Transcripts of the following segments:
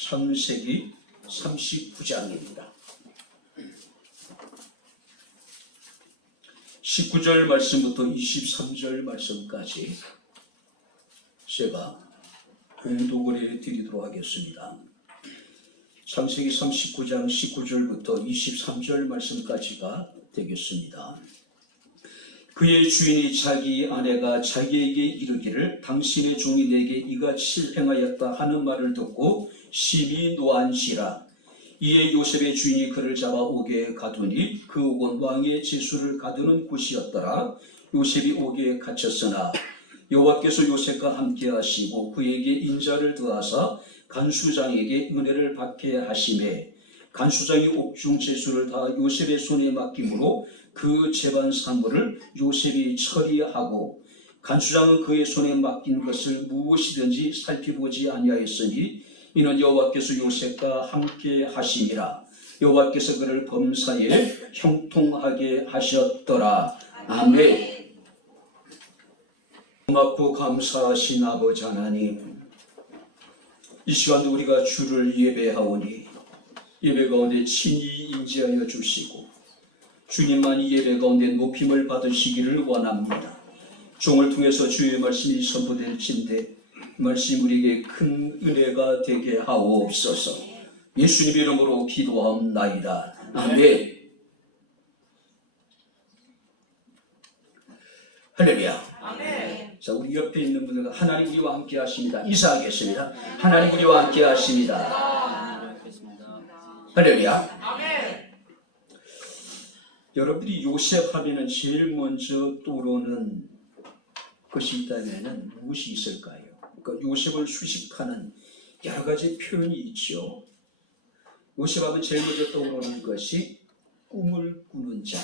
창세기 39장입니다. 19절 말씀부터 23절 말씀까지 제가 봉독을 해드리도록 하겠습니다. 창세기 39장 19절부터 23절 말씀까지가 되겠습니다. 그의 주인이 자기 아내가 자기에게 이르기를 당신의 종이 내게 이같이 행하였다 하는 말을 듣고 심히 노한지라. 이에 요셉의 주인이 그를 잡아 옥에 가두니 그 옥은 왕의 제수를 가두는 곳이었더라. 요셉이 옥에 갇혔으나 여호와께서 요셉과 함께 하시고 그에게 인자를 더하사 간수장에게 은혜를 받게 하시매 간수장이 옥중 제수를 다 요셉의 손에 맡김으로 그 재반 사물을 요셉이 처리하고 간수장은 그의 손에 맡긴 것을 무엇이든지 살피보지 아니하였으니 이는 여호와께서 요셉과 함께 하심이라. 여호와께서 그를 범사에 형통하게 하셨더라. 아멘. 고맙고 감사하신 아버지 하나님, 이 시간도 우리가 주를 예배하오니 예배 가운데 친히 임재하여 주시고 주님만이 예배 가운데 높임을 받으시기를 원합니다. 종을 통해서 주의 말씀이 선포될진데 말씀 우리에게 큰 은혜가 되게 하옵소서. 예수님 이름으로 기도하옵나이다. 아멘. 할렐루야. 아멘. 자, 우리 옆에 있는 분들과 하나님 우리와 함께 하십니다. 인사하겠습니다. 하나님 우리와 함께 하십니다. 할렐루야. 아멘. 여러분들이 요셉 하면은 제일 먼저 떠오르는 것이 있다면 무엇이 있을까요? 그러니까 요셉을 수식하는 여러 가지 표현이 있죠. 요셉 하면 제일 먼저 떠오르는 것이 꿈을 꾸는 자,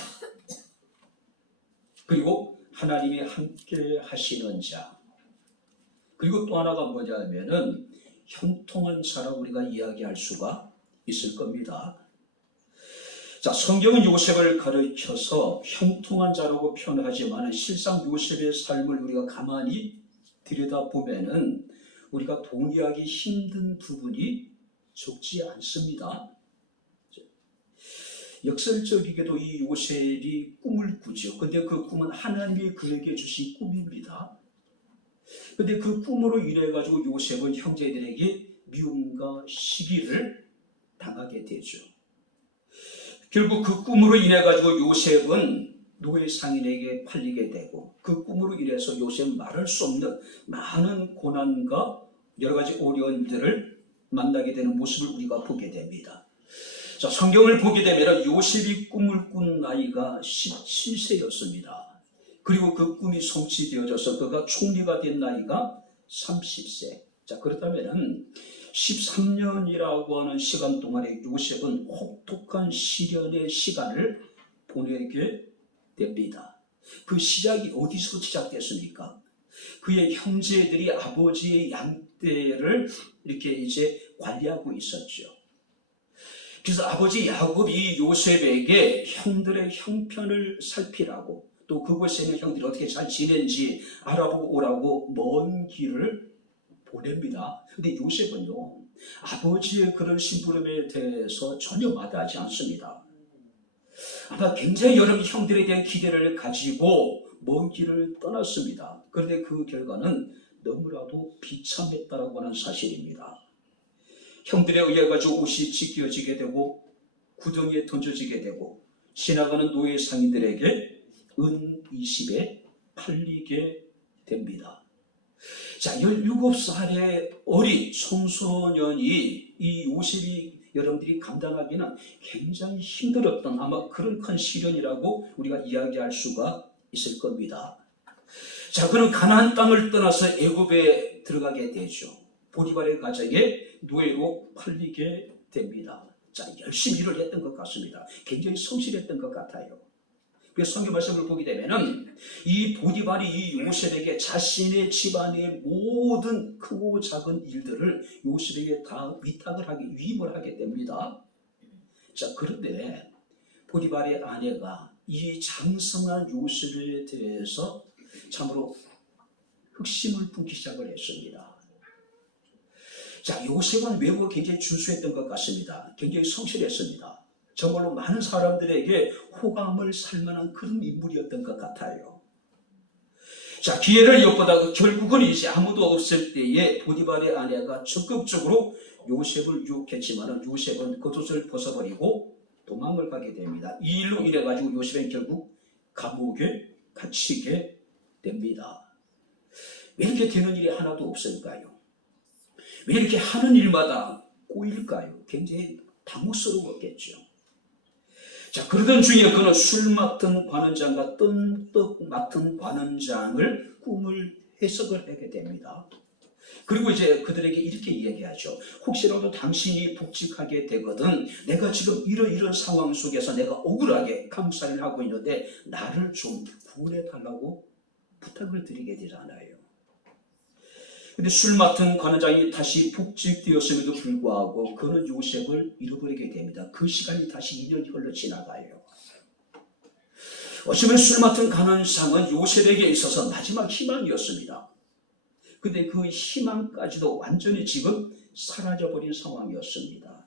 그리고 하나님이 함께 하시는 자, 그리고 또 하나가 뭐냐면은 형통한 자라고 우리가 이야기할 수가 있을 겁니다. 자, 성경은 요셉을 가르쳐서 형통한 자라고 표현하지만 실상 요셉의 삶을 우리가 가만히 들여다보면은 우리가 동의하기 힘든 부분이 적지 않습니다. 역설적이게도 이 요셉이 꿈을 꾸죠. 근데 그 꿈은 하나님이 그에게 주신 꿈입니다. 근데 그 꿈으로 인해 가지고 요셉은 형제들에게 미움과 시기를 당하게 되죠. 결국 그 꿈으로 인해 가지고 요셉은 노예 상인에게 팔리게 되고 그 꿈으로 인해서 요셉은 말할 수 없는 많은 고난과 여러 가지 어려움들을 만나게 되는 모습을 우리가 보게 됩니다. 자, 성경을 보게 되면 요셉이 꿈을 꾼 나이가 17세였습니다. 그리고 그 꿈이 성취되어져서 그가 총리가 된 나이가 30세. 자, 그렇다면 13년이라고 하는 시간 동안에 요셉은 혹독한 시련의 시간을 보내게 됩니다. 그 시작이 어디서 시작됐습니까? 그의 형제들이 아버지의 양떼를 이렇게 이제 관리하고 있었죠. 그래서 아버지 야곱이 요셉에게 형들의 형편을 살피라고, 또 그곳에 있는 형들이 어떻게 잘 지낸지 알아보고 오라고 먼 길을 보냅니다. 근데 요셉은요, 아버지의 그런 심부름에 대해서 전혀 마다하지 않습니다. 아마 굉장히 여러 형들에 대한 기대를 가지고 먼 길을 떠났습니다. 그런데 그 결과는 너무나도 비참했다라고 하는 사실입니다. 형들에 의해 가지고 옷이 찢겨지게 되고 구덩이에 던져지게 되고 지나가는 노예 상인들에게 은 20에 팔리게 됩니다. 자, 17살의 어린 청소년이 이 요셉이 여러분들이 감당하기는 굉장히 힘들었던 아마 그런 큰 시련이라고 우리가 이야기할 수가 있을 겁니다. 자, 그럼 가나안 땅을 떠나서 애굽에 들어가게 되죠. 보디발의 가정에 노예로 팔리게 됩니다. 자, 열심히 일을 했던 것 같습니다. 굉장히 성실했던 것 같아요. 그래서 성경 말씀을 보게 되면은 이 보디발이 이 요셉에게 자신의 집안의 모든 크고 작은 일들을 요셉에게 다 위탁을 하게, 위임을 하게 됩니다. 자, 그런데 보디발의 아내가 이 장성한 요셉에 대해서 참으로 흑심을 품기 시작을 했습니다. 자, 요셉은 외모가 굉장히 준수했던 것 같습니다. 굉장히 성실했습니다. 정말로 많은 사람들에게 호감을 살 만한 그런 인물이었던 것 같아요. 자, 기회를 엿보다가 결국은 이제 아무도 없을 때에 보디발의 아내가 적극적으로 요셉을 유혹했지만 요셉은 겉옷을 벗어버리고 도망을 가게 됩니다. 이 일로 인해 가지고 요셉은 결국 감옥에 갇히게 됩니다. 왜 이렇게 되는 일이 하나도 없을까요? 왜 이렇게 하는 일마다 꼬일까요? 굉장히 당혹스러웠겠죠. 자, 그러던 중에 그는 술 맡은 관원장과 떡 맡은 관원장을 꿈을 해석을 하게 됩니다. 그리고 이제 그들에게 이렇게 이야기하죠. 혹시라도 당신이 복직하게 되거든 내가 지금 이런 상황 속에서 내가 억울하게 감사를 하고 있는데 나를 좀 구원해 달라고 부탁을 드리게 되잖아요. 근데 술 맡은 관원장이 다시 복직되었음에도 불구하고 그는 요셉을 잃어버리게 됩니다. 그 시간이 다시 2년이 흘러 지나가요. 어쩌면 술 맡은 관원장은 요셉에게 있어서 마지막 희망이었습니다. 근데 그 희망까지도 완전히 지금 사라져버린 상황이었습니다.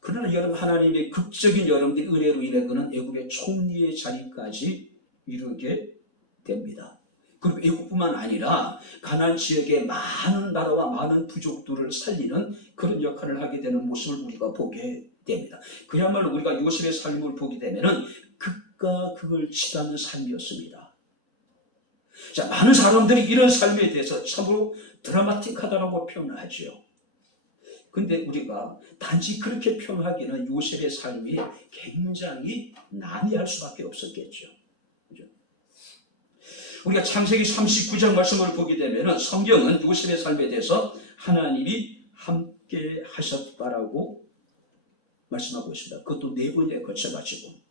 그러나 여러분, 하나님의 극적인 여러분들의 은혜로 인해 그는 애굽의 총리의 자리까지 이르게 됩니다. 그리고 애굽뿐만 아니라 가나안 지역의 많은 나라와 많은 부족들을 살리는 그런 역할을 하게 되는 모습을 우리가 보게 됩니다. 그야말로 우리가 요셉의 삶을 보게 되면은 극과 극을 치닫는 삶이었습니다. 자, 많은 사람들이 이런 삶에 대해서 참으로 드라마틱하다고 표현을 하죠. 근데 우리가 단지 그렇게 표현하기는 요셉의 삶이 굉장히 난해할 수밖에 없었겠죠. 그죠? 우리가 창세기 39장 말씀을 보게 되면 성경은 요셉의 삶에 대해서 하나님이 함께 하셨다라고 말씀하고 있습니다. 그것도 4번에 걸쳐가지고.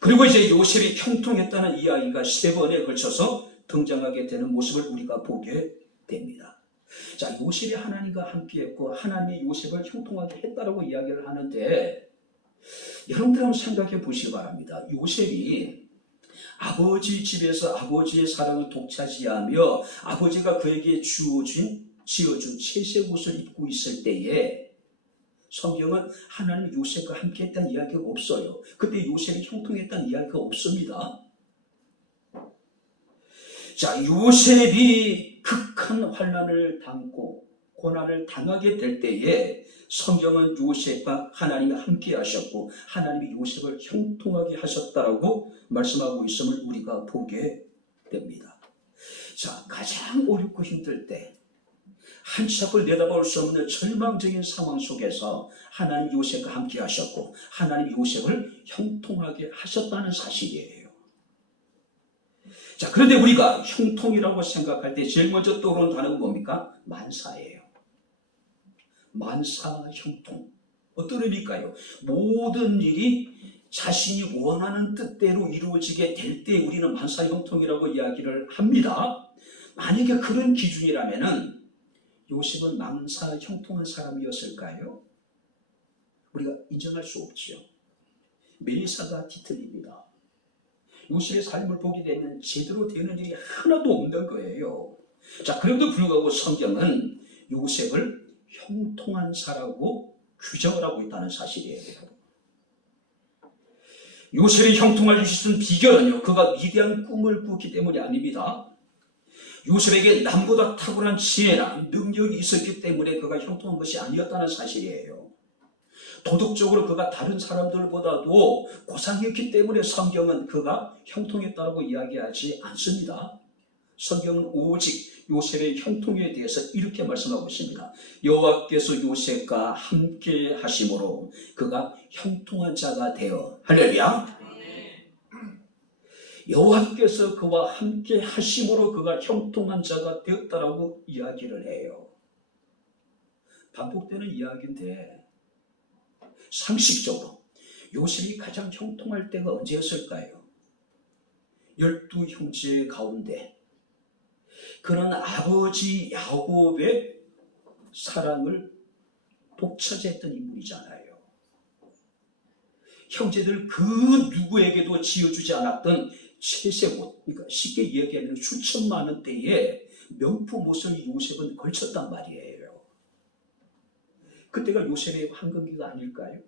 그리고 이제 요셉이 형통했다는 이야기가 3번에 걸쳐서 등장하게 되는 모습을 우리가 보게 됩니다. 자, 요셉이 하나님과 함께했고 하나님이 요셉을 형통하게 했다라고 이야기를 하는데 여러분들 한번 생각해 보시기 바랍니다. 요셉이 아버지 집에서 아버지의 사랑을 독차지하며 아버지가 그에게 지어준 채색 옷을 입고 있을 때에 성경은 하나님 요셉과 함께 했다는 이야기가 없어요. 그때 요셉이 형통했다는 이야기가 없습니다. 자, 요셉이 극한 환난을 당고 고난을 당하게 될 때에 성경은 요셉과 하나님이 함께 하셨고 하나님이 요셉을 형통하게 하셨다라고 말씀하고 있음을 우리가 보게 됩니다. 자, 가장 어렵고 힘들 때 한 치 앞을 내다볼 수 없는 절망적인 상황 속에서 하나님 요셉과 함께 하셨고 하나님 요셉을 형통하게 하셨다는 사실이에요. 자, 그런데 우리가 형통이라고 생각할 때 제일 먼저 떠오르는 단어가 뭡니까? 만사예요. 만사 형통. 어떤 의미일까요? 모든 일이 자신이 원하는 뜻대로 이루어지게 될 때 우리는 만사 형통이라고 이야기를 합니다. 만약에 그런 기준이라면은 요셉은 만사 형통한 사람이었을까요? 우리가 인정할 수 없죠. 멜리사가 뒤틀립니다. 요셉의 삶을 보게 되면 제대로 되는 일이 하나도 없는 거예요. 자, 그럼에도 불구하고 성경은 요셉을 형통한 사라고 규정을 하고 있다는 사실이에요. 요셉이 형통할 수 있는 비결은요, 그가 위대한 꿈을 꾸기 때문이 아닙니다. 요셉에게 남보다 탁월한 지혜나 능력이 있었기 때문에 그가 형통한 것이 아니었다는 사실이에요. 도덕적으로 그가 다른 사람들보다도 고상했기 때문에 성경은 그가 형통했다고 이야기하지 않습니다. 성경은 오직 요셉의 형통에 대해서 이렇게 말씀하고 있습니다. 여호와께서 요셉과 함께 하심으로 그가 형통한 자가 되어, 할렐루야. 여호와께서 그와 함께 하심으로 그가 형통한 자가 되었다라고 이야기를 해요. 반복되는 이야기인데 상식적으로 요셉이 가장 형통할 때가 언제였을까요? 12형제 가운데 그는 아버지 야곱의 사랑을 독차지했던 인물이잖아요. 형제들 그 누구에게도 지어주지 않았던 채색 옷, 그러니까 쉽게 이야기하면 수천만 원대의 명품 옷을 요셉은 걸쳤단 말이에요. 그때가 요셉의 황금기가 아닐까요?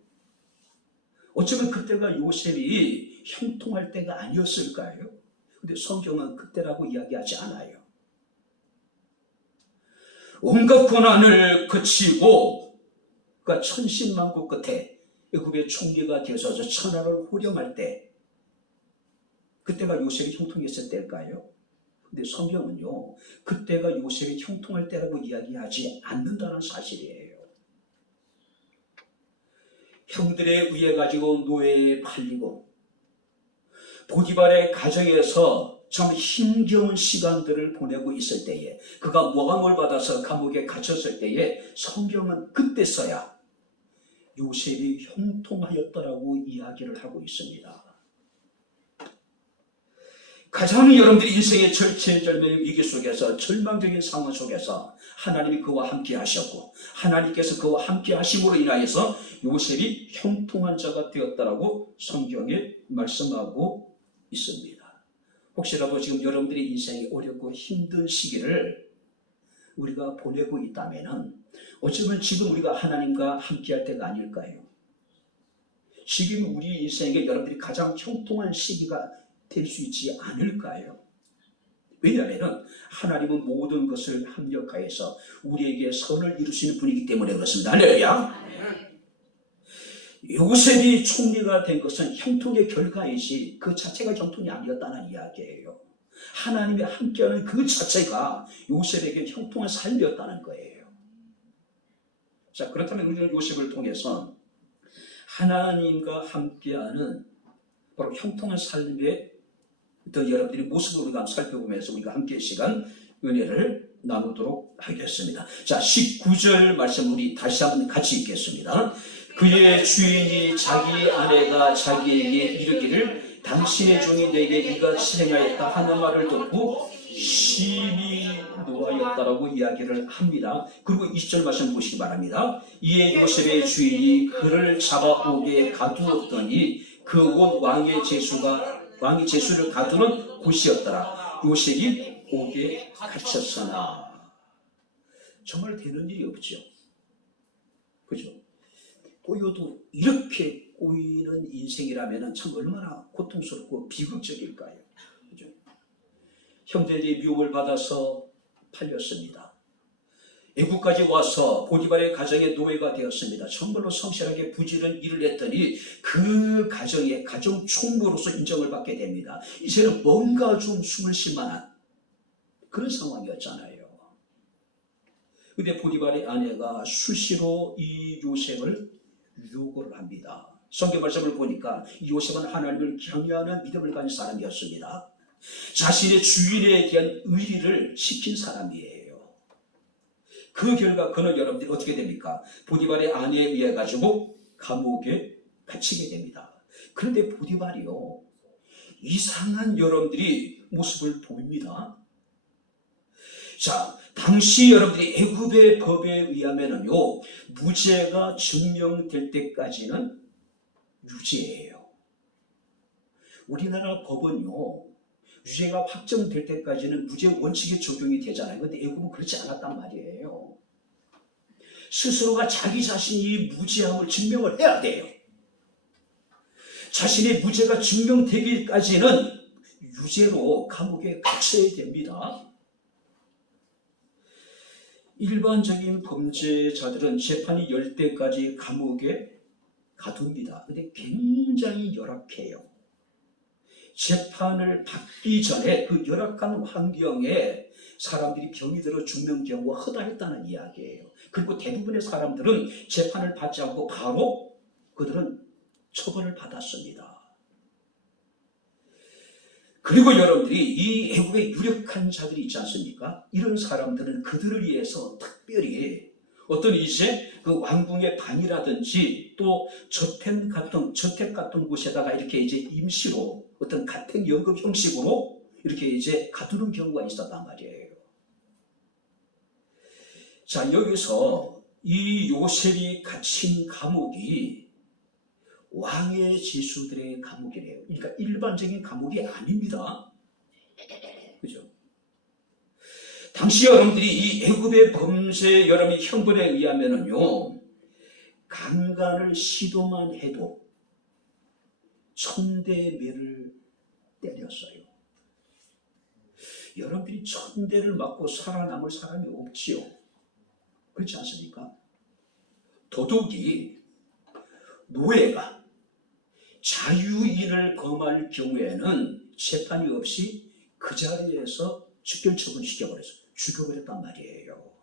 어쩌면 그때가 요셉이 형통할 때가 아니었을까요? 근데 성경은 그때라고 이야기하지 않아요. 온갖 고난을 거치고 그가 천신만고 끝에 애굽의 총리가 되어서 천하를 호령할 때 그때가 요셉이 형통했을 때일까요? 근데 성경은요, 그때가 요셉이 형통할 때라고 이야기하지 않는다는 사실이에요. 형들에 의해 가지고 노예에 팔리고 보디발의 가정에서 참 힘겨운 시간들을 보내고 있을 때에 그가 모함을 받아서 감옥에 갇혔을 때에 성경은 그때서야 요셉이 형통하였다라고 이야기를 하고 있습니다. 가장 여러분들이 인생의 절체절명의 위기 속에서 절망적인 상황 속에서 하나님이 그와 함께 하셨고 하나님께서 그와 함께 하심으로 인하여서 요셉이 형통한 자가 되었다라고 성경에 말씀하고 있습니다. 혹시라도 지금 여러분들의 인생이 어렵고 힘든 시기를 우리가 보내고 있다면 어쩌면 지금 우리가 하나님과 함께 할 때가 아닐까요? 지금 우리 인생에 여러분들이 가장 형통한 시기가 될 수 있지 않을까요? 왜냐하면 하나님은 모든 것을 합력하여서 우리에게 선을 이루시는 분이기 때문에 그렇습니다. 할렐루야. 요셉이 총리가 된 것은 형통의 결과이지 그 자체가 형통이 아니었다는 이야기예요. 하나님이 함께하는 그 자체가 요셉에게 형통한 삶이었다는 거예요. 자, 그렇다면 우리는 요셉을 통해서 하나님과 함께하는 바로 형통한 삶의 어떤 여러분들의 모습을 우리가 살펴보면서 우리가 함께 시간 은혜를 나누도록 하겠습니다. 자, 19절 말씀 우리 다시 한번 같이 읽겠습니다. 그의 주인이 자기 아내가 자기에게 이르기를 당신의 종이 내게 이같이 행하였다 하는 말을 듣고 심히 노하였다라고 이야기를 합니다. 그리고 20절 말씀 보시기 바랍니다. 이에 요셉의 주인이 그를 잡아오게 가두었더니 그 온 왕의 제수를 가두는 곳이었더라. 요셉이 옥에 갇혔으나. 정말 되는 일이 없죠. 그죠? 꼬여도 이렇게 꼬이는 인생이라면 참 얼마나 고통스럽고 비극적일까요? 그죠? 형제들이 미움을 받아서 팔렸습니다. 애국까지 와서 보디발의 가정의 노예가 되었습니다. 정말로 성실하게 부지런 일을 했더니 그 가정의 가정 총무로서 인정을 받게 됩니다. 이제는 뭔가 좀 숨을 쉴 만한 그런 상황이었잖아요. 근데 보디발의 아내가 수시로 이 요셉을 유혹을 합니다. 성경 말씀을 보니까 이 요셉은 하나님을 경외하는 믿음을 가진 사람이었습니다. 자신의 주인에 대한 의리를 시킨 사람이에요. 그 결과 그는 여러분들이 어떻게 됩니까? 보디발의 아내에 의해 가지고 감옥에 갇히게 됩니다. 그런데 보디발이요, 이상한 여러분들이 모습을 보입니다. 자, 당시 여러분들이 애굽의 법에 의하면요, 무죄가 증명될 때까지는 유죄예요. 우리나라 법은요, 유죄가 확정될 때까지는 무죄 원칙이 적용이 되잖아요. 그런데 애굽은 그렇지 않았단 말이에요. 스스로가 자기 자신이 무죄함을 증명을 해야 돼요. 자신의 무죄가 증명되기까지는 유죄로 감옥에 갇혀야 됩니다. 일반적인 범죄자들은 재판이 열 때까지 감옥에 가둡니다. 근데 굉장히 열악해요. 재판을 받기 전에 그 열악한 환경에 사람들이 병이 들어 죽는 경우가 허다했다는 이야기예요. 그리고 대부분의 사람들은 재판을 받지 않고 바로 그들은 처벌을 받았습니다. 그리고 여러분들이 이 애국의 유력한 자들이 있지 않습니까? 이런 사람들은 그들을 위해서 특별히 어떤 이제 그 왕궁의 방이라든지 또 저택 같은 곳에다가 이렇게 이제 임시로 어떤 가택연금 형식으로 이렇게 이제 가두는 경우가 있었단 말이에요. 자, 여기서 이 요셉이 갇힌 감옥이 왕의 제수들의 감옥이래요. 그러니까 일반적인 감옥이 아닙니다. 그죠? 당시 여러분들이 이 애굽의 범죄 여러분의 형벌에 의하면은요, 강간을 시도만 해도 1000대 매를 때렸어요. 여러분들이 1000대를 맞고 살아남을 사람이 없지요. 그렇지 않습니까? 도둑이, 노예가 자유인을 범할 경우에는 재판이 없이 그 자리에서 즉결처분시켜버려서 죽여버렸단 말이에요.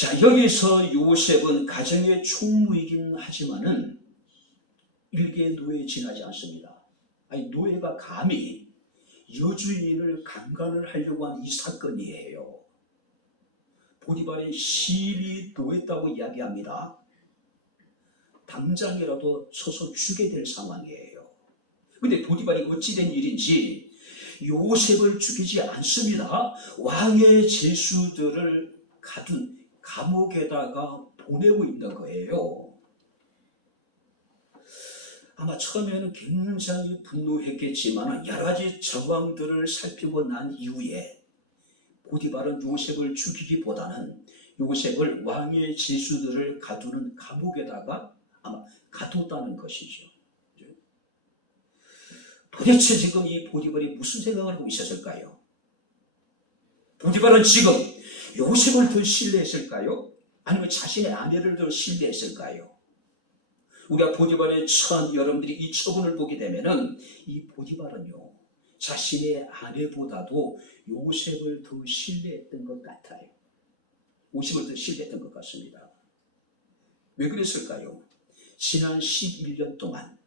자, 여기서 요셉은 가정의 총무이긴 하지만은 일개 노예에 지나지 않습니다. 아니, 노예가 감히 여주인을 강간을 하려고 한 이 사건이에요. 보디발의 시비 노했다고 이야기합니다. 당장이라도 쳐서 죽게 될 상황이에요. 근데 보디발이 어찌된 일인지 요셉을 죽이지 않습니다. 왕의 제수들을 가둔 감옥에다가 보내고 있는 거예요. 아마 처음에는 굉장히 분노했겠지만 여러 가지 정황들을 살피고 난 이후에 보디발은 요셉을 죽이기보다는 요셉을 왕의 제수들을 가두는 감옥에다가 아마 가뒀다는 것이죠. 도대체 지금 이 보디발이 무슨 생각을 하고 있었을까요? 보디발은 지금 요셉을 더 신뢰했을까요? 아니면 자신의 아내를 더 신뢰했을까요? 우리가 보디발의 여러분들이 이 처분을 보게 되면은 이 보디발은요, 자신의 아내보다도 요셉을 더 신뢰했던 것 같아요. 요셉을 더 신뢰했던 것 같습니다. 왜 그랬을까요? 지난 11년 동안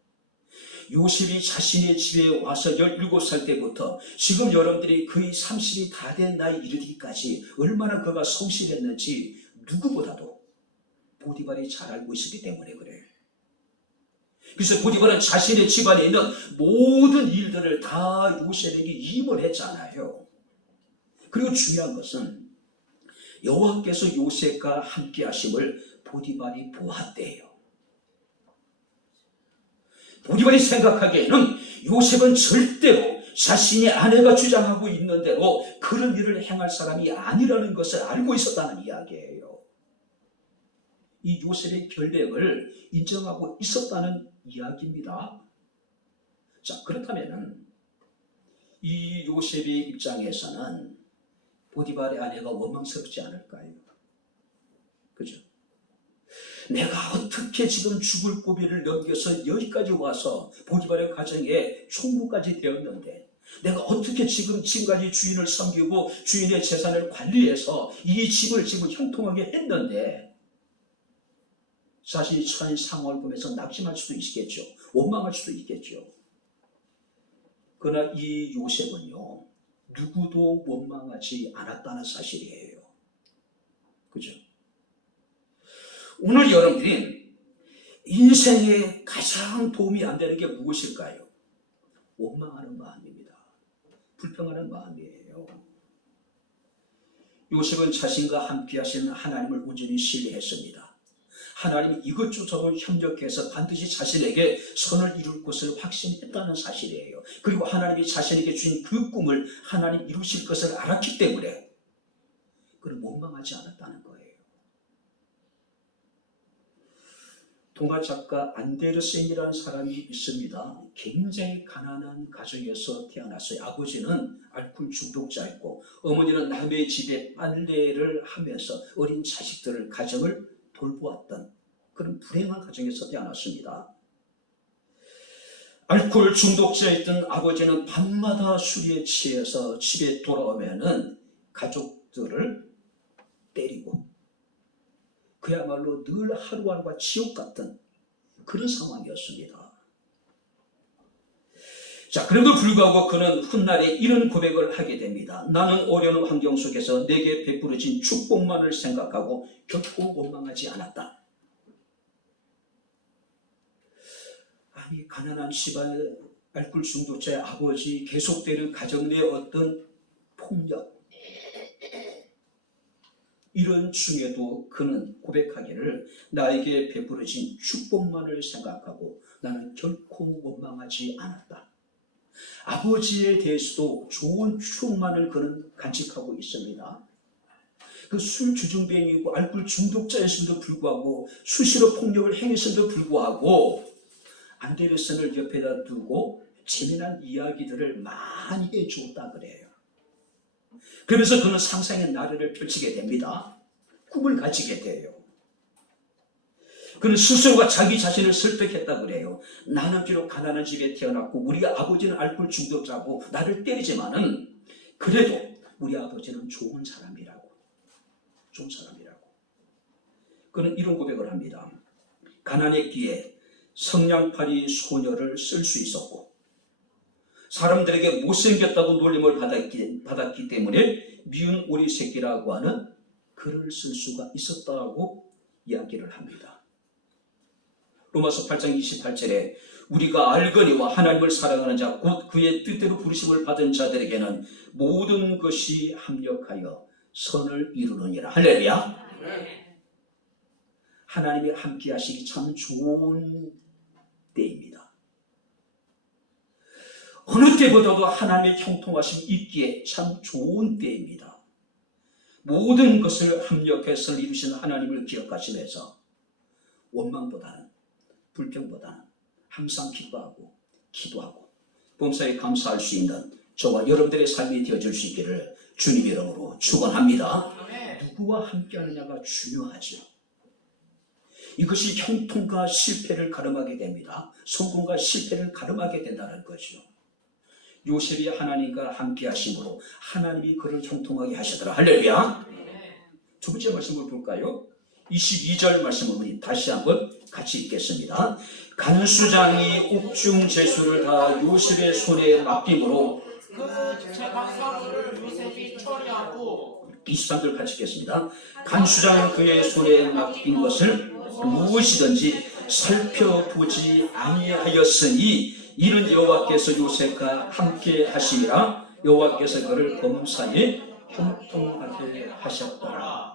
요셉이 자신의 집에 와서 17살 때부터 지금 여러분들이 거의 30이 다 된 나이 이르기까지 얼마나 그가 성실했는지 누구보다도 보디발이 잘 알고 있었기 때문에 그래요. 그래서 보디발은 자신의 집안에 있는 모든 일들을 다 요셉에게 임을 했잖아요. 그리고 중요한 것은 여호와께서 요셉과 함께 하심을 보디발이 보았대요. 보디발이 생각하기에는 요셉은 절대로 자신의 아내가 주장하고 있는 대로 그런 일을 행할 사람이 아니라는 것을 알고 있었다는 이야기예요. 이 요셉의 결백을 인정하고 있었다는 이야기입니다. 자, 그렇다면 이 요셉의 입장에서는 보디발의 아내가 원망스럽지 않을까요? 그죠? 내가 어떻게 지금 죽을 고비를 넘겨서 여기까지 와서 보디발의 가정에 총무까지 되었는데 내가 어떻게 지금까지 주인을 섬기고 주인의 재산을 관리해서 이 집을 지금 형통하게 했는데 자신이 처한 상황을 보면서 낙심할 수도 있겠죠. 원망할 수도 있겠죠. 그러나 이 요셉은요, 누구도 원망하지 않았다는 사실이에요. 그죠? 오늘 여러분들이 인생에 가장 도움이 안 되는 게 무엇일까요? 원망하는 마음입니다. 불평하는 마음이에요. 요셉은 자신과 함께 하시는 하나님을 온전히 신뢰했습니다. 하나님이 이것저것 협력해서 반드시 자신에게 선을 이룰 것을 확신했다는 사실이에요. 그리고 하나님이 자신에게 주신 그 꿈을 하나님 이루실 것을 알았기 때문에 그를 원망하지 않았다는 거예요. 동화작가 안데르센이라는 사람이 있습니다. 굉장히 가난한 가정에서 태어났어요. 아버지는 알코올 중독자였고 어머니는 남의 집에 빨래를 하면서 어린 자식들을 가정을 돌보았던 그런 불행한 가정에서 태어났습니다. 알코올 중독자였던 아버지는 밤마다 술에 취해서 집에 돌아오면은 가족들을 때리고 그야말로 늘 하루하루가 지옥 같은 그런 상황이었습니다. 자, 그래도 불구하고 그는 훗날에 이런 고백을 하게 됩니다. 나는 어려운 환경 속에서 내게 베풀어진 축복만을 생각하고 결코 원망하지 않았다. 아니, 가난한 집안 알코올 중독자의 아버지, 계속되는 가정 내 어떤 폭력, 이런 중에도 그는 고백하기를 나에게 베풀어진 축복만을 생각하고 나는 결코 원망하지 않았다. 아버지에 대해서도 좋은 추억만을 그는 간직하고 있습니다. 그 술 주중뱅이고 알코올 중독자였음에도 불구하고 수시로 폭력을 행했음에도 불구하고 안데르슨을 옆에다 두고 재미난 이야기들을 많이 해주었다 그래요. 그러면서 그는 상상의 나래를 펼치게 됩니다. 꿈을 가지게 돼요. 그는 스스로가 자기 자신을 설득했다 그래요. 나는 비록 가난한 집에 태어났고 우리 아버지는 알코올 중독자고 나를 때리지만은 그래도 우리 아버지는 좋은 사람이라고. 좋은 사람이라고. 그는 이런 고백을 합니다. 가난했기에 성냥팔이 소녀를 쓸 수 있었고 사람들에게 못생겼다고 놀림을 받았기 때문에 미운 오리 새끼라고 하는 글을 쓸 수가 있었다고 이야기를 합니다. 로마서 8장 28절에 우리가 알거니와 하나님을 사랑하는 자 곧 그의 뜻대로 부르심을 받은 자들에게는 모든 것이 합력하여 선을 이루느니라. 할렐루야. 하나님이 함께 하시기 참 좋은 때입니다. 어느 때보다도 하나님의 형통하심이 있기에 참 좋은 때입니다. 모든 것을 합력해서 이루신 하나님을 기억하시면서 원망보다는 불평보다는 항상 기뻐하고 기도하고 범사에 감사할 수 있는 저와 여러분들의 삶이 되어줄 수 있기를 주님 이름으로 축원합니다. 누구와 함께하느냐가 중요하죠. 이것이 형통과 실패를 가름하게 됩니다. 성공과 실패를 가름하게 된다는 거죠. 요셉이 하나님과 함께 하심으로 하나님이 그를 형통하게 하시더라. 할렐루야. 두 번째 말씀을 볼까요? 22절 말씀을 우리 다시 한번 같이 읽겠습니다. 간수장이 옥중 제수를 다 요셉의 손에 맡김으로 그 제각사물을 요셉이 처리하고 23절 같이 읽겠습니다. 간수장은 그의 손에 맡긴 것을 무엇이든지 살펴보지 아니하였으니 이는 여호와께서 요셉과 함께 하심이라. 여호와께서 그를 범사에 형통하게 하셨더라.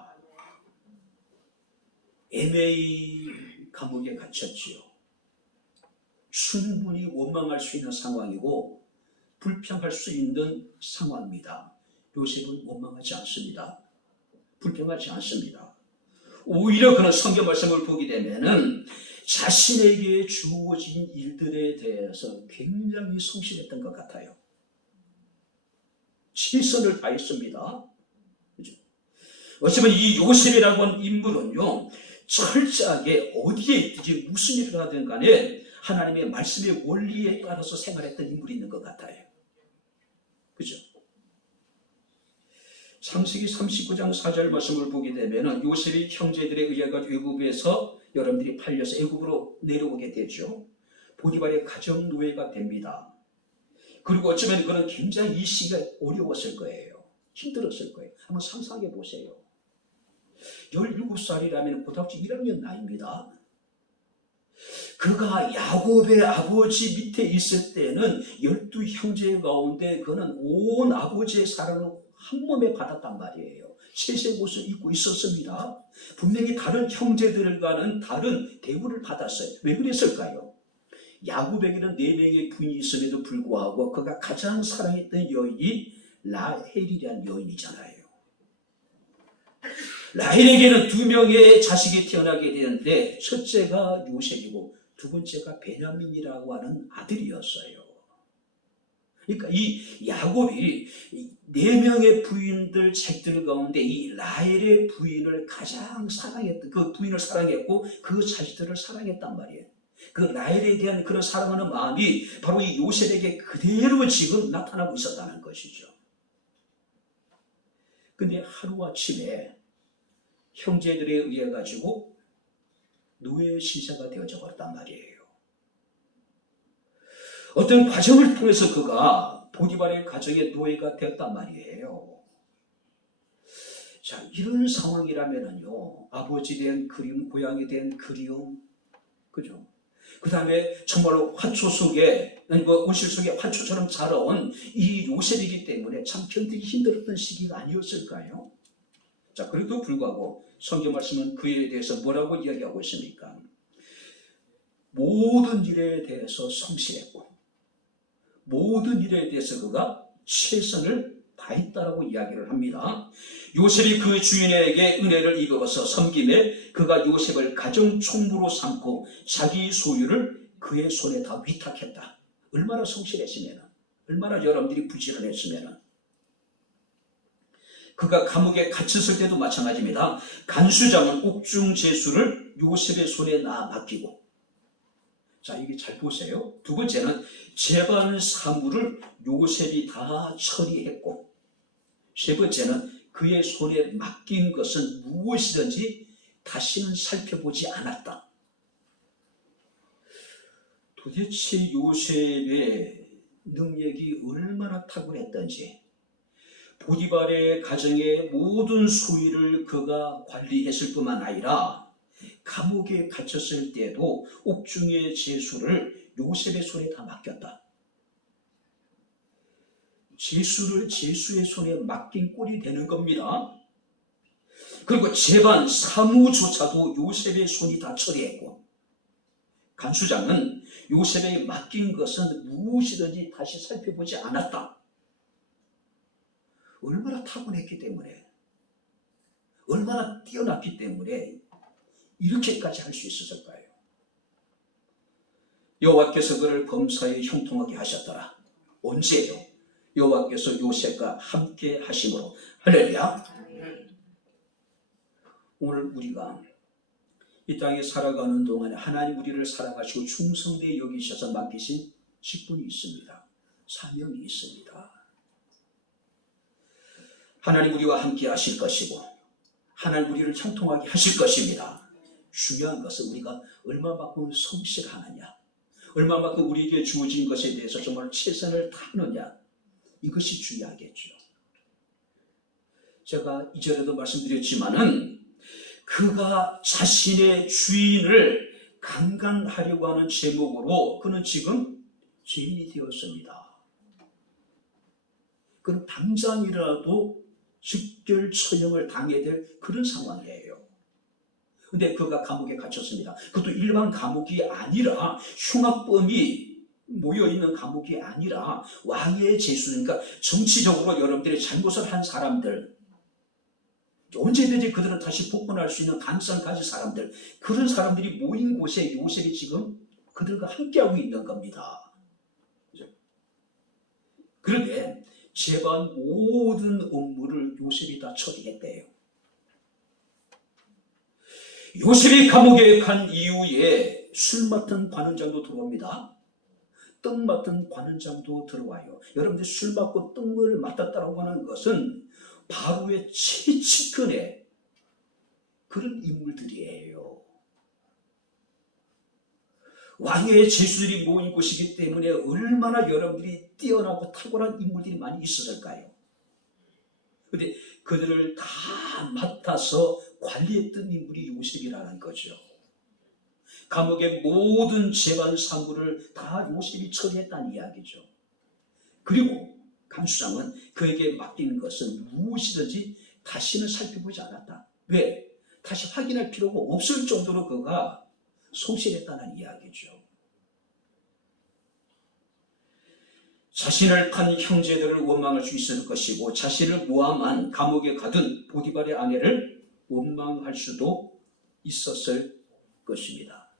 애매히 감옥에 갇혔지요. 충분히 원망할 수 있는 상황이고 불평할 수 있는 상황입니다. 요셉은 원망하지 않습니다. 불평하지 않습니다. 오히려 그는 성경 말씀을 보게 되면은 자신에게 주어진 일들에 대해서 굉장히 성실했던 것 같아요. 최선을 다했습니다. 그죠? 어쩌면 이 요셉이라고 하는 인물은요, 철저하게 어디에 있든지 무슨 일을 하든 간에 하나님의 말씀의 원리에 따라서 생활했던 인물이 있는 것 같아요. 그죠? 창세기 39장 4절 말씀을 보게 되면 요셉이 형제들에 의해 애굽에서 여러분들이 팔려서 애굽으로 내려오게 되죠. 보디발의 가정 노예가 됩니다. 그리고 어쩌면 그는 굉장히 이 시기가 어려웠을 거예요. 힘들었을 거예요. 한번 상상해 보세요. 17살이라면 고등학교 1학년 나이입니다. 그가 야곱의 아버지 밑에 있을 때는 12형제 가운데 그는 온 아버지의 사랑을 한 몸에 받았단 말이에요. 채색 옷을 입고 있었습니다. 분명히 다른 형제들과는 다른 대우를 받았어요. 왜 그랬을까요? 야곱에게는 4명의 부인이 있음에도 불구하고 그가 가장 사랑했던 여인이 라헬이라는 여인이잖아요. 라헬에게는 2명의 자식이 태어나게 되는데 첫째가 요셉이고 두 번째가 베냐민이라고 하는 아들이었어요. 그러니까 이 야곱이 4명의 부인들 자식들 가운데 이 라헬의 부인을 가장 사랑했던, 그 부인을 사랑했고 그 자식들을 사랑했단 말이에요. 그 라헬에 대한 그런 사랑하는 마음이 바로 이 요셉에게 그대로 지금 나타나고 있었다는 것이죠. 근데 하루아침에 형제들에 의해 가지고 노예 신세가 되어져 버렸단 말이에요. 어떤 과정을 통해서 그가 보디발의 가정의 노예가 됐단 말이에요. 자, 이런 상황이라면요, 아버지에 대한 그리움, 고향에 대한 그리움, 그죠? 그 다음에 정말로 화초 속에, 온실 속에 화초처럼 자라온 이 요셉이기 때문에 참 견디기 힘들었던 시기가 아니었을까요? 자, 그래도 불구하고 성경 말씀은 그에 대해서 뭐라고 이야기하고 있습니까? 모든 일에 대해서 성실했고 모든 일에 대해서 그가 최선을 다했다라고 이야기를 합니다. 요셉이 그 주인에게 은혜를 입어서 섬김에 그가 요셉을 가정 총무로 삼고 자기 소유를 그의 손에 다 위탁했다. 얼마나 성실했으면, 얼마나 여러분들이 부지런했으면. 그가 감옥에 갇혔을 때도 마찬가지입니다. 간수장은 옥중 제수를 요셉의 손에 맡기고, 자, 이게 잘 보세요. 두 번째는 재반 사무를 요셉이 다 처리했고, 세 번째는 그의 손에 맡긴 것은 무엇이든지 다시는 살펴보지 않았다. 도대체 요셉의 능력이 얼마나 탁월했던지, 보디발의 가정의 모든 소유를 그가 관리했을 뿐만 아니라 감옥에 갇혔을 때도 옥중의 제수를 요셉의 손에 다 맡겼다. 제수를 제수의 손에 맡긴 꼴이 되는 겁니다. 그리고 재반 사무조차도 요셉의 손이 다 처리했고, 간수장은 요셉에게 맡긴 것은 무엇이든지 다시 살펴보지 않았다. 얼마나 타고났기 때문에, 얼마나 뛰어났기 때문에 이렇게까지 할 수 있었을까요? 여호와께서 그를 범사에 형통하게 하셨더라. 언제요? 여호와께서 요셉과 함께 하심으로. 할렐루야. 오늘 우리가 이 땅에 살아가는 동안에 하나님 우리를 사랑하시고 충성되게 여기셔서 맡기신 직분이 있습니다. 사명이 있습니다. 하나님 우리와 함께 하실 것이고 하나님 우리를 형통하게 하실 것입니다. 중요한 것은 우리가 얼마만큼 성실하느냐, 얼마만큼 우리에게 주어진 것에 대해서 정말 최선을 다하느냐, 이것이 중요하겠죠. 제가 이전에도 말씀드렸지만은 그가 자신의 주인을 강간하려고 하는 제목으로 그는 지금 죄인이 되었습니다. 그는 당장이라도 즉결 처형을 당해야 될 그런 상황이에요. 근데 그가 감옥에 갇혔습니다. 그것도 일반 감옥이 아니라 흉악범이 모여있는 감옥이 아니라 왕의 제수, 그러니까 정치적으로 여러분들이 잘못을 한 사람들, 언제든지 그들은 다시 복권할 수 있는 가능성을 가진 사람들, 그런 사람들이 모인 곳에 요셉이 지금 그들과 함께하고 있는 겁니다. 그런데 재반 모든 업무를 요셉이 다 처리했대요. 요셉이 감옥에 간 이후에 술 맡은 관원장도 들어옵니다. 떡 맡은 관원장도 들어와요. 여러분들 술 맡고 떡을 맡았다고 하는 것은 바로의 최측근의 그런 인물들이에요. 왕의 제수들이 모인 곳이기 때문에 얼마나 여러분들이 뛰어나고 탁월한 인물들이 많이 있었을까요? 그런데 그들을 다 맡아서 관리했던 인물이 요셉이라는 거죠. 감옥의 모든 재반 사무를 다 요셉이 처리했다는 이야기죠. 그리고 간수장은 그에게 맡긴 것은 무엇이든지 다시는 살펴보지 않았다. 왜? 다시 확인할 필요가 없을 정도로 그가 성실했다는 이야기죠. 자신을 판 형제들을 원망할 수 있을 것이고 자신을 모함한 감옥에 가둔 보디발의 아내를 원망할 수도 있었을 것입니다.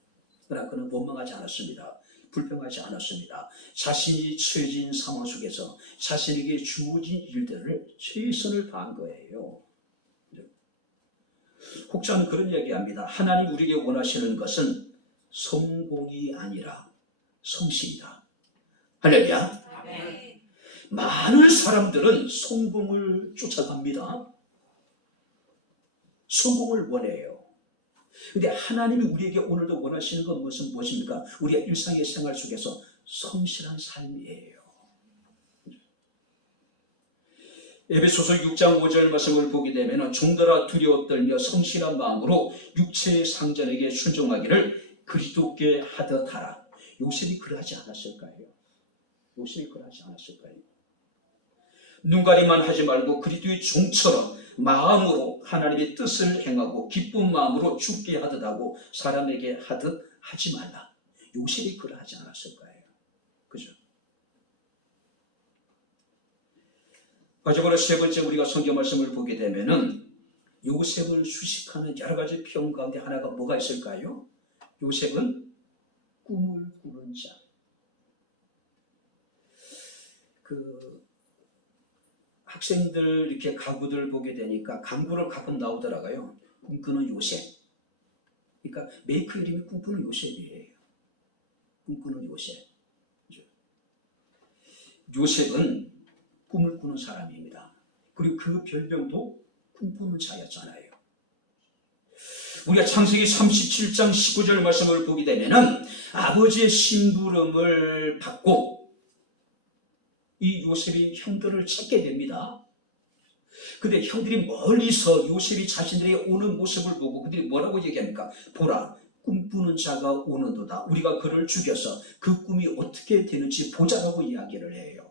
그러나 그는 원망하지 않았습니다. 불평하지 않았습니다. 자신이 처해진 상황 속에서 자신에게 주어진 일들을 최선을 다한 거예요. 혹자는 그런 이야기합니다. 하나님 우리에게 원하시는 것은 성공이 아니라 성실이다. 할렐루야. 네. 많은 사람들은 성공을 쫓아갑니다. 성공을 원해요. 근데 하나님이 우리에게 오늘도 원하시는 건 무엇입니까? 우리의 일상의 생활 속에서 성실한 삶이에요. 에베소서 6장 5절 말씀을 보게 되면 종들아 두려워 떨며 성실한 마음으로 육체의 상전에게 순종하기를 그리스도께 하듯 하라. 요셉이 그러하지 않았을까요? 요셉이 그러하지 않았을까요? 눈가리만 하지 말고 그리스도의 종처럼 마음으로 하나님의 뜻을 행하고 기쁜 마음으로 죽게 하듯 하고 사람에게 하듯 하지 말라. 요셉이 그러하지 않았을까요? 그죠? 마지막으로 세 번째 우리가 성경 말씀을 보게 되면은 요셉을 수식하는 여러 가지 표현 가운데 하나가 뭐가 있을까요? 요셉은 꿈을 꾸는 자. 그 학생들 이렇게 가구들 보게 되니까 강구를 가끔 나오더라고요. 꿈꾸는 요셉. 그러니까 메이커 이름이 꿈꾸는 요셉이에요. 꿈꾸는 요셉. 요셉은 꿈을 꾸는 사람입니다. 그리고 그 별명도 꿈꾸는 자였잖아요. 우리가 창세기 37장 19절 말씀을 보게 되면은 아버지의 심부름을 받고 이 요셉이 형들을 찾게 됩니다. 근데 형들이 멀리서 요셉이 자신들에게 오는 모습을 보고 그들이 뭐라고 얘기합니까? 보라, 꿈꾸는 자가 오는도다. 우리가 그를 죽여서 그 꿈이 어떻게 되는지 보자라고 이야기를 해요.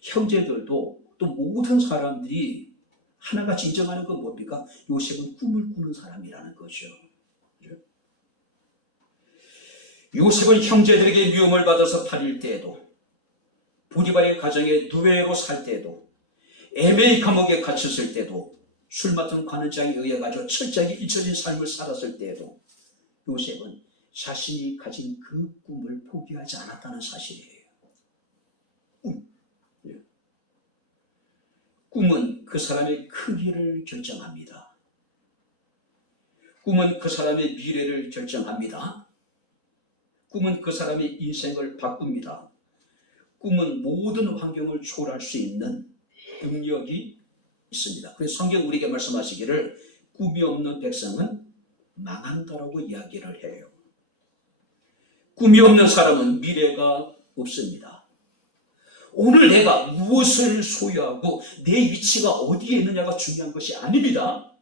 형제들도 또 모든 사람들이 하나같이 인정하는 건 뭡니까? 요셉은 꿈을 꾸는 사람이라는 거죠. 요셉은 형제들에게 미움을 받아서 팔릴 때에도, 보디발의 가정에 노예로 살 때에도, 에메이 감옥에 갇혔을 때도, 술 맡은 관원장에 의해 가지고 철저하게 잊혀진 삶을 살았을 때에도 요셉은 자신이 가진 그 꿈을 포기하지 않았다는 사실이에요. 꿈은 그 사람의 크기를 결정합니다. 꿈은 그 사람의 미래를 결정합니다. 꿈은 그 사람의 인생을 바꿉니다. 꿈은 모든 환경을 초월할 수 있는 능력이 있습니다. 그래서 성경 우리에게 말씀하시기를 꿈이 없는 백성은 망한다라고 이야기를 해요. 꿈이 없는 사람은 미래가 없습니다. 오늘 내가 무엇을 소유하고 내 위치가 어디에 있느냐가 중요한 것이 아닙니다.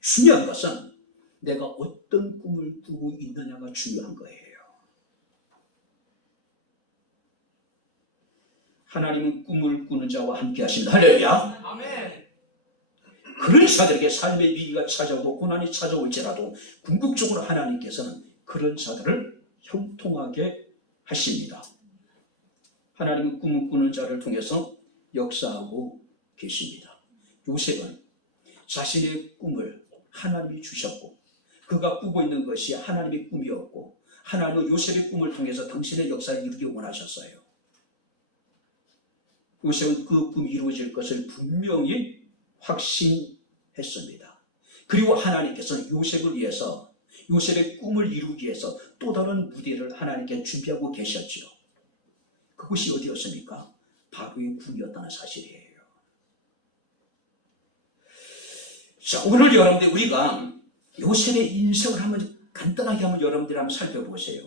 중요한 것은 내가 어떤 꿈을 꾸고 있느냐가 중요한 거예요. 하나님은 꿈을 꾸는 자와 함께 하신다. 할렐루야. 아멘. 그런 자들에게 삶의 위기가 찾아오고 고난이 찾아올지라도 궁극적으로 하나님께서는 그런 자들을 형통하게 하십니다. 하나님은 꿈을 꾸는 자를 통해서 역사하고 계십니다. 요셉은 자신의 꿈을 하나님이 주셨고 그가 꾸고 있는 것이 하나님의 꿈이었고 하나님은 요셉의 꿈을 통해서 당신의 역사를 이루기 원하셨어요. 요셉은 그 꿈이 이루어질 것을 분명히 확신했습니다. 그리고 하나님께서는 요셉을 위해서 요셉의 꿈을 이루기 위해서 또 다른 무대를 하나님께 준비하고 계셨죠. 그것이 어디였습니까? 바로의 궁이었다는 사실이에요. 자, 오늘 여러분들 우리가 요셉의 인생을 한번 간단하게 한번 여러분들이 한번 살펴보세요.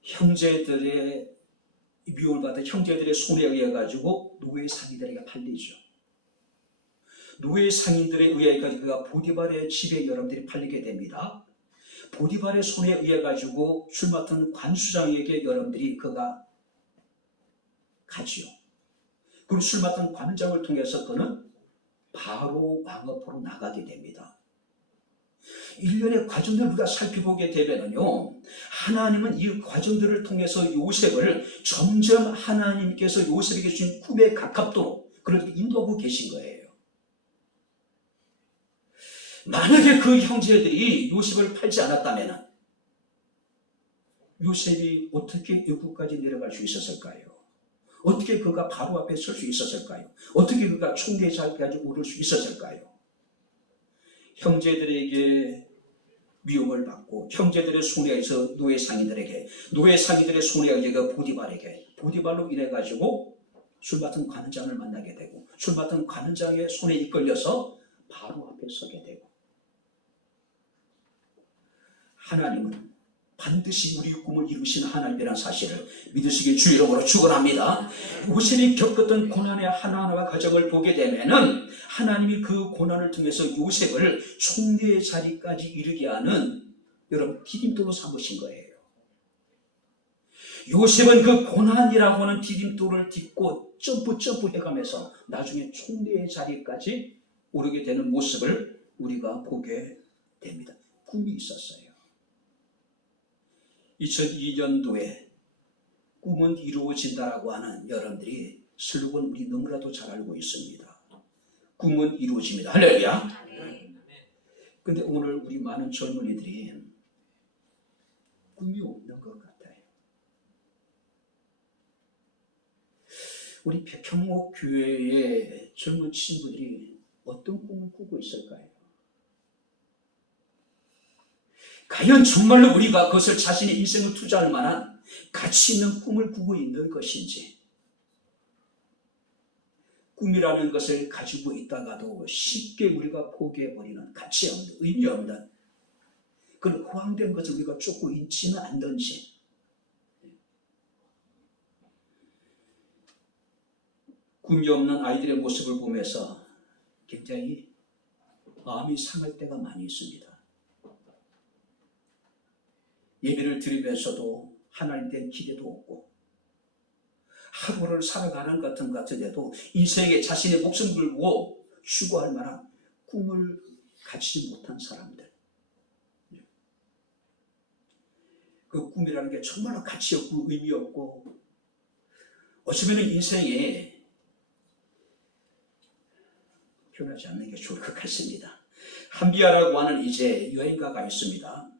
형제들의 미움을 받은 형제들의 손에 의해 가지고 노예 상인들에게 팔리죠. 노예 상인들에 의해 그가 보디발의 집에 여러분들이 팔리게 됩니다. 보디발의 손에 의해 가지고 술 맡은 관수장에게 여러분들이 그가 가지요. 그리고 술 맡은 관장을 통해서 그는 바로 왕 앞으로 나가게 됩니다. 일련의 과정들을 우리가 살펴보게 되면요, 하나님은 이 과정들을 통해서 요셉을 점점 하나님께서 요셉에게 주신 꿈에 가깝도록 그렇게 인도하고 계신 거예요. 만약에 그 형제들이 요셉을 팔지 않았다면 요셉이 어떻게 애국까지 내려갈 수 있었을까요? 어떻게 그가 바로 앞에 설 수 있었을까요? 어떻게 그가 총리의 자리까지 오를 수 있었을까요? 형제들에게 미움을 받고 형제들의 손에 의해서 노예 상인들에게, 노예 상인들의 손에 의해서 보디발에게, 보디발로 인해 가지고 술 맡은 관원장을 만나게 되고 술 맡은 관원장의 손에 이끌려서 바로 앞에 서게 되고, 하나님은 반드시 우리의 꿈을 이루신 하나님이라는 사실을 믿으시길 주의 이름으로 축원합니다. 요셉이 겪었던 고난의 하나하나 과정을 보게 되면은 하나님이 그 고난을 통해서 요셉을 총리의 자리까지 이르게 하는 여러분 디딤돌로 삼으신 거예요. 요셉은 그 고난이라고 하는 디딤돌을 딛고 점프 해가면서 나중에 총리의 자리까지 오르게 되는 모습을 우리가 보게 됩니다. 꿈이 있었어요. 2002년도에 꿈은 이루어진다라고 하는 여러분들이 슬로건 우리 너무나도 잘 알고 있습니다. 꿈은 이루어집니다. 할렐루야. 근데 오늘 우리 많은 젊은이들이 꿈이 없는 것 같아요. 우리 백향목 교회의 젊은 친구들이 어떤 꿈을 꾸고 있을까요? 과연 정말로 우리가 그것을 자신의 인생을 투자할 만한 가치 있는 꿈을 꾸고 있는 것인지, 꿈이라는 것을 가지고 있다가도 쉽게 우리가 포기해버리는, 가치 없는, 의미 없는 그런 허황된 것을 우리가 쫓고 있지는 않는지, 꿈이 없는 아이들의 모습을 보면서 굉장히 마음이 상할 때가 많이 있습니다. 예배를 드리면서도 하나님 된 기대도 없고, 하루를 살아가는 것 같은데도 인생에 자신의 목숨 걸고 추구할 만한 꿈을 갖지 못한 사람들, 그 꿈이라는 게 정말로 가치 없고 의미 없고, 어쩌면 인생에 표현하지 않는 게 좋을 것 같습니다. 함비아라고 하는 이제 여행가가 있습니다.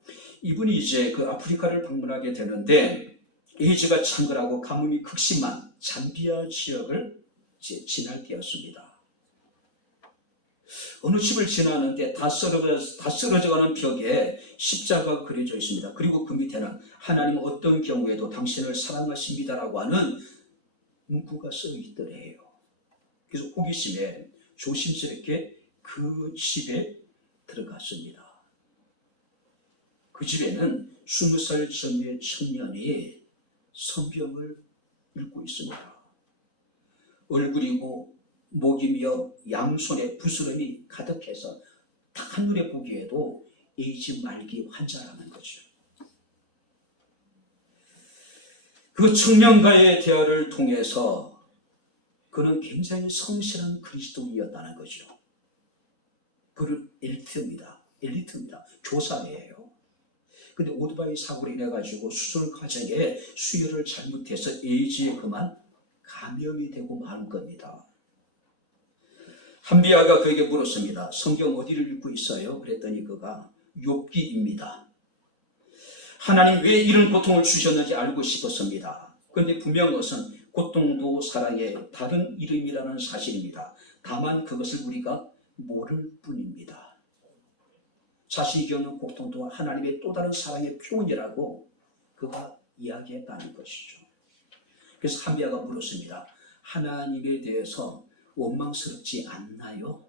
이분이 이제 그 아프리카를 방문하게 되는데, 에이즈가 창궐하고 가뭄이 극심한 잠비아 지역을 이제 지날 때였습니다. 어느 집을 지나는데 다 쓰러져가는 벽에 십자가가 그려져 있습니다. 그리고 그 밑에는 하나님은 어떤 경우에도 당신을 사랑하십니다라고 하는 문구가 써 있더래요. 그래서 호기심에 조심스럽게 그 집에 들어갔습니다. 그 집에는 20살 전의 청년이 성경을 읽고 있습니다. 얼굴이고 목이며 양손에 부스럼이 가득해서 딱 한눈에 보기에도 에이즈 말기 환자라는 거죠. 그 청년과의 대화를 통해서 그는 굉장히 성실한 그리스도인이었다는 거죠. 그는 엘리트입니다. 교사예요. 근데 오토바이 사고로 인해가지고 수술 과정에 수혈을 잘못해서 에이즈에 그만 감염이 되고 마는 겁니다. 함비아가 그에게 물었습니다. 성경 어디를 읽고 있어요? 그랬더니 그가 욥기입니다. 하나님 왜 이런 고통을 주셨는지 알고 싶었습니다. 그런데 분명한 것은 고통도 사랑의 다른 이름이라는 사실입니다. 다만 그것을 우리가 모를 뿐입니다. 자신이 겪는 고통도 하나님의 또 다른 사랑의 표현이라고 그가 이야기했다는 것이죠. 그래서 함비아가 물었습니다. 하나님에 대해서 원망스럽지 않나요?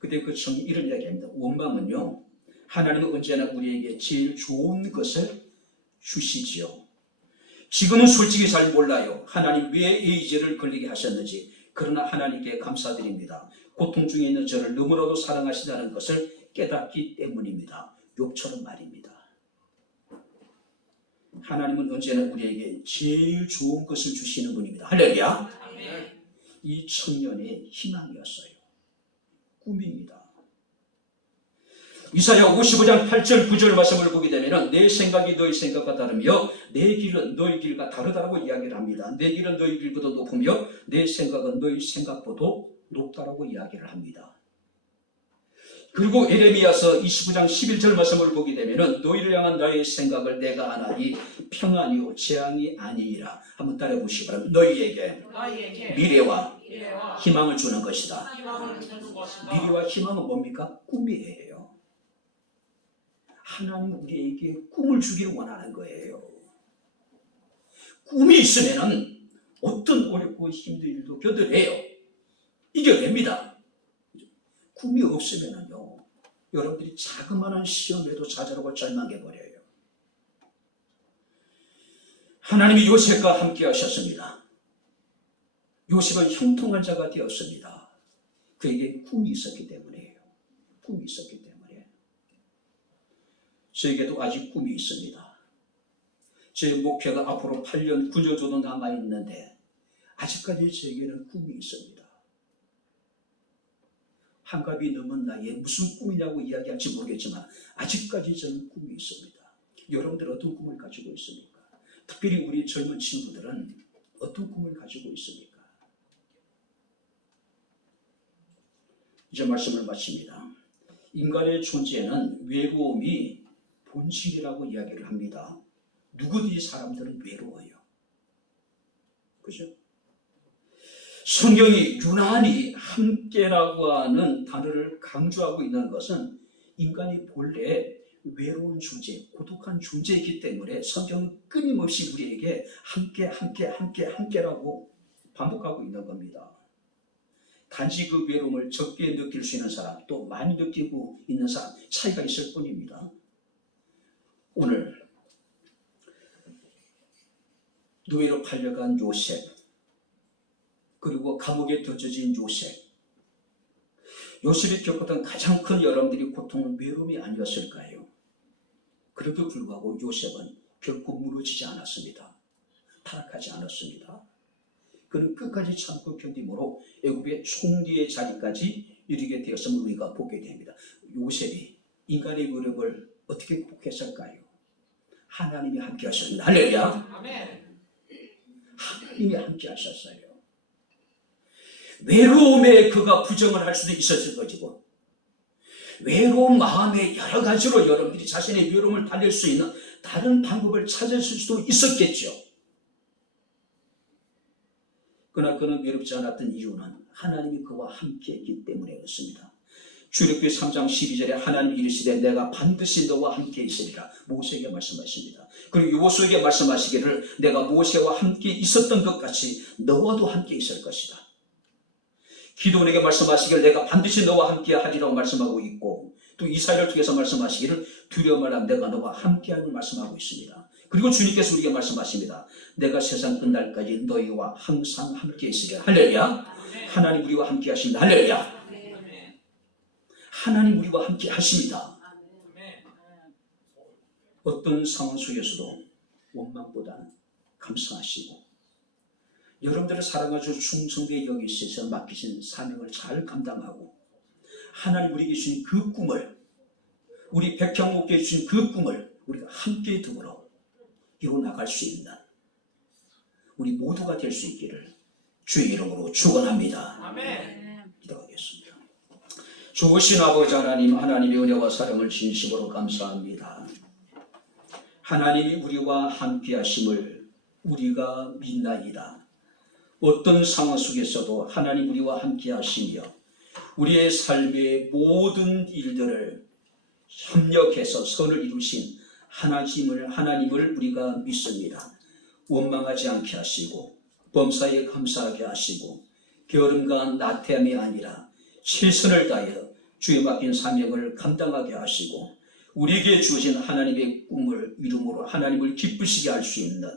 그때 그 청이 이런 이야기합니다. 원망은요, 하나님은 언제나 우리에게 제일 좋은 것을 주시지요. 지금은 솔직히 잘 몰라요. 하나님 왜 에이즈를 걸리게 하셨는지. 그러나 하나님께 감사드립니다. 고통 중에 있는 저를 너무나도 사랑하신다는 것을 깨닫기 때문입니다. 욥처럼 말입니다. 하나님은 언제나 우리에게 제일 좋은 것을 주시는 분입니다. 할렐루야. 아멘. 이 청년의 희망이었어요. 꿈입니다. 이사야 55장 8절 9절 말씀을 보게 되면 내 생각이 너희 생각과 다르며 내 길은 너희 길과 다르다고 이야기를 합니다. 내 길은 너희 길보다 높으며 내 생각은 너희 생각보다 높다라고 이야기를 합니다. 그리고 에레미야서 29장 11절 말씀을 보게 되면 너희를 향한 나의 생각을 내가 아나니 평안이요 재앙이 아니니라. 한번 따라해 보시기 바랍니다. 너희에게 미래와 희망을 주는 것이다. 미래와 희망은 뭡니까? 꿈이에요. 하나님 우리에게 꿈을 주기를 원하는 거예요. 꿈이 있으면 어떤 어렵고 힘든 일도 견뎌내요. 이겨냅니다. 꿈이 없으면요, 여러분들이 자그마한 시험에도 좌절하고 절망해버려요. 하나님이 요셉과 함께 하셨습니다. 요셉은 형통한 자가 되었습니다. 그에게 꿈이 있었기 때문이에요. 꿈이 있었기 때문에. 저에게도 아직 꿈이 있습니다. 제 목표가 앞으로 8년, 9년 정도 남아있는데 아직까지 저에게는 꿈이 있습니다. 한갑이 넘은 나이에 무슨 꿈이냐고 이야기할지 모르겠지만 아직까지 저는 꿈이 있습니다. 여러분들 어떤 꿈을 가지고 있습니까? 특별히 우리 젊은 친구들은 어떤 꿈을 가지고 있습니까? 이제 말씀을 마칩니다. 인간의 존재는 외로움이 본질이라고 이야기를 합니다. 누구든지 사람들은 외로워요. 그죠? 성경이 유난히 함께라고 하는 단어를 강조하고 있는 것은 인간이 본래 외로운 존재, 고독한 존재이기 때문에 성경은 끊임없이 우리에게 함께라고 반복하고 있는 겁니다. 단지 그 외로움을 적게 느낄 수 있는 사람, 또 많이 느끼고 있는 사람 차이가 있을 뿐입니다. 오늘 노예로 팔려간 요셉, 그리고 감옥에 던져진 요셉이 겪었던 가장 큰 여러분들이 고통은 외로움이 아니었을까요? 그래도 불구하고 요셉은 결코 무너지지 않았습니다. 타락하지 않았습니다. 그는 끝까지 참고 견딤으로 애굽의 총리의 자리까지 이르게 되었음을 우리가 보게 됩니다. 요셉이 인간의 외로움을 어떻게 극복했을까요? 하나님이 함께 하셨습니다. 할렐루야. 아멘. 하나님이 함께 하셨어요. 외로움에 그가 부정을 할 수도 있었을 것이고, 외로운 마음에 여러 가지로 여러분들이 자신의 외로움을 달랠 수 있는 다른 방법을 찾았을 수도 있었겠죠. 그러나 그는 외롭지 않았던 이유는 하나님이 그와 함께 했기 때문이었습니다. 출애굽기 3장 12절에 하나님이 이르시되 내가 반드시 너와 함께 있으리라 모세에게 말씀하십니다. 그리고 여호수아에게 말씀하시기를 내가 모세와 함께 있었던 것 같이 너와도 함께 있을 것이다. 기도원에게 말씀하시기를 내가 반드시 너와 함께 하리라고 말씀하고 있고, 또 이사야를 통해서 말씀하시기를 두려워 말라 내가 너와 함께 하는 말씀하고 있습니다. 그리고 주님께서 우리에게 말씀하십니다. 내가 세상 끝날까지 너희와 항상 함께 있으리라. 할렐루야. 하나님 우리와 함께 하십니다. 할렐루야. 하나님 우리와 함께 하십니다. 어떤 상황 속에서도 원망보다는 감사하시고, 여러분들을 사랑하시고 충성되게 여기셔서 맡기신 사명을 잘 감당하고, 하나님 우리에게 주신 그 꿈을, 우리 백향목교에 주신 그 꿈을 우리가 함께 더불어 이루어나갈 수 있는 우리 모두가 될 수 있기를 주의 이름으로 축원합니다. 아멘. 기도하겠습니다. 좋으신 아버지 하나님, 하나님의 은혜와 사랑을 진심으로 감사합니다. 하나님이 우리와 함께 하심을 우리가 믿나이다. 어떤 상황 속에서도 하나님 우리와 함께 하시며 우리의 삶의 모든 일들을 협력해서 선을 이루신 하나님을 우리가 믿습니다. 원망하지 않게 하시고 범사에 감사하게 하시고 게으름과 나태함이 아니라 최선을 다하여 주에 맡긴 사명을 감당하게 하시고 우리에게 주신 하나님의 꿈을 이루므로 하나님을 기쁘시게 할 수 있는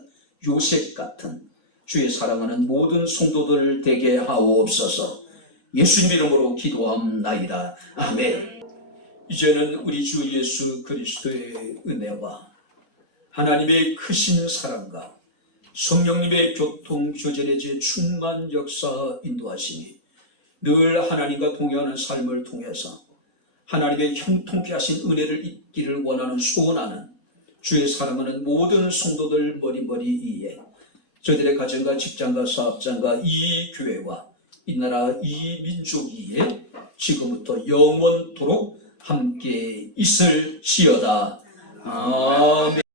요셉 같은 주의 사랑하는 모든 성도들 되게 하옵소서. 예수님 이름으로 기도합나이다. 아멘. 이제는 우리 주 예수 그리스도의 은혜와 하나님의 크신 사랑과 성령님의 교통 교제의 충만 역사 인도하심이 늘 하나님과 동행하는 삶을 통해서 하나님의 형통케 하신 은혜를 입기를 원하는 소원하는 주의 사랑하는 모든 성도들 머리머리 위에 저들의 가정과 직장과 사업장과 이 교회와 이 나라 이 민족 위에 지금부터 영원토록 함께 있을지어다. 아멘.